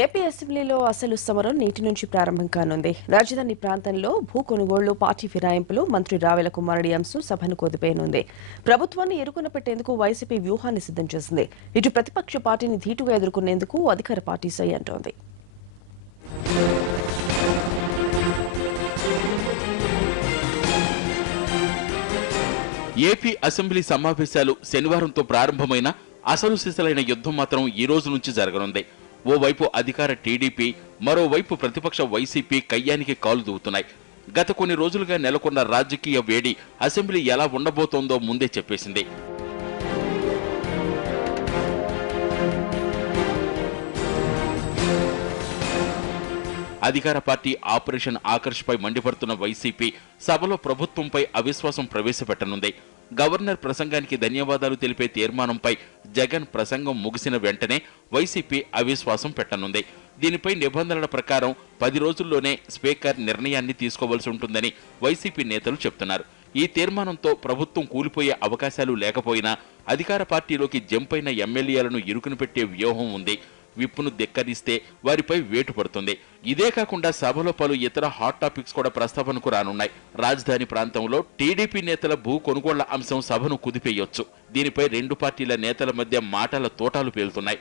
AP అసెంబ్లీలో అసలు సమరం నేటి నుంచి ప్రారంభం కానుంది. రాజధాని ప్రాంతంలో భూ కొనుగోళ్లు, పార్టీ ఫిరాయింపులు, మంత్రి రావెల కుమారుడి అంశం సభను కుదిపేయనుంది. ప్రభుత్వాన్ని ఇరుకున పెట్టేందుకు వైసీపీ వ్యూహాన్ని సిద్ధం చేసింది. ఇటు ప్రతిపక్ష పార్టీని ధీటుగా ఎదుర్కొనేందుకు అధికార పార్టీ సై అంటోంది. ఏపీ అసెంబ్లీ సమావేశాలు శనివారంతో ప్రారంభమైన అసలు సిసలైన యుద్ధం మాత్రం ఈ రోజు నుంచి జరగనుంది. ఓవైపు అధికార టీడీపీ, మరోవైపు ప్రతిపక్ష వైసీపీ కయ్యానికి కాలు దూవుతున్నాయి. గత కొన్ని రోజులుగా నెలకొన్న రాజకీయ వేడి అసెంబ్లీ ఎలా ఉండబోతోందో ముందే చెప్పేసింది. అధికార పార్టీ ఆపరేషన్ ఆకర్ష్ పై మండిపడుతున్న వైసీపీ సభలో ప్రభుత్వంపై అవిశ్వాసం ప్రవేశపెట్టనుంది. గవర్నర్ ప్రసంగానికి ధన్యవాదాలు తెలిపే తీర్మానంపై జగన్ ప్రసంగం ముగిసిన వెంటనే వైసీపీ అవిశ్వాసం పెట్టనుంది. దీనిపై నిబంధనల ప్రకారం 10 రోజుల్లోనే స్పీకర్ నిర్ణయాన్ని తీసుకోవాల్సి ఉంటుందని వైసీపీ నేతలు చెబుతున్నారు. ఈ తీర్మానంతో ప్రభుత్వం కూలిపోయే అవకాశాలు లేకపోయినా అధికార పార్టీలోకి జంపైన ఎమ్మెల్యేలను ఇరుకును పెట్టే వ్యూహం ఉంది. విప్పును ధిక్కరిస్తే వారిపై వేటు పడుతుంది. ఇదే కాకుండా సభలో పలు ఇతర హాట్ టాపిక్స్ కూడా ప్రస్తావనకు రానున్నాయి. రాజధాని ప్రాంతంలో టీడీపీ నేతల భూ కొనుగోళ్ల అంశం సభను కుదిపేయొచ్చు. దీనిపై రెండు పార్టీల నేతల మధ్య మాటల తోటాలు పేలుతున్నాయి.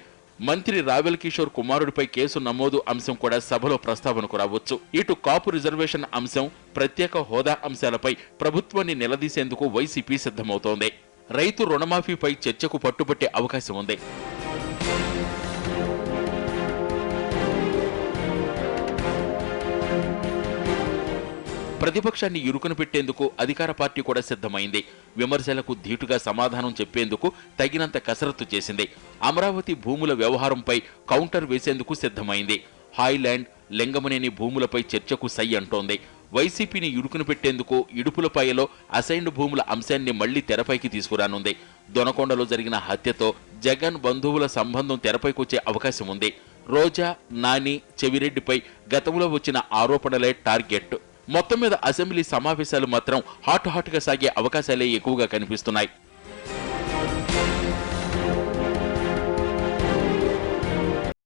మంత్రి రావెల్ కిషోర్ కుమారుడిపై కేసు నమోదు అంశం కూడా సభలో ప్రస్తావనకు రావచ్చు. ఇటు కాపు రిజర్వేషన్ అంశం, ప్రత్యేక హోదా అంశాలపై ప్రభుత్వాన్ని నిలదీసేందుకు వైసీపీ సిద్ధమవుతోంది. రైతు రుణమాఫీపై చర్చకు పట్టుబట్టే అవకాశం ఉంది. ప్రతిపక్షాన్ని ఇరుకున పెట్టేందుకు అధికార పార్టీ కూడా సిద్ధమైంది. విమర్శలకు ధీటుగా సమాధానం చెప్పేందుకు తగినంత కసరత్తు చేసింది. అమరావతి భూముల వ్యవహారంపై కౌంటర్ వేసేందుకు సిద్ధమైంది. హాయ్లాండ్, లింగమనేని భూములపై చర్చకు సై అంటోంది. వైసీపీని ఇరుకున పెట్టేందుకు ఇడుపులపాయలో అసైన్డ్ భూముల అంశాన్ని మళ్లీ తెరపైకి తీసుకురానుంది. దొనకొండలో జరిగిన హత్యతో జగన్ బంధువుల సంబంధం తెరపైకొచ్చే అవకాశం ఉంది. రోజా, నాని, చెవిరెడ్డిపై గతంలో వచ్చిన ఆరోపణలే టార్గెట్. మొత్తం మీద అసెంబ్లీ సమావేశాలు మాత్రం హాట్ గా సాగే అవకాశాలే ఎక్కువగా కనిపిస్తున్నాయి.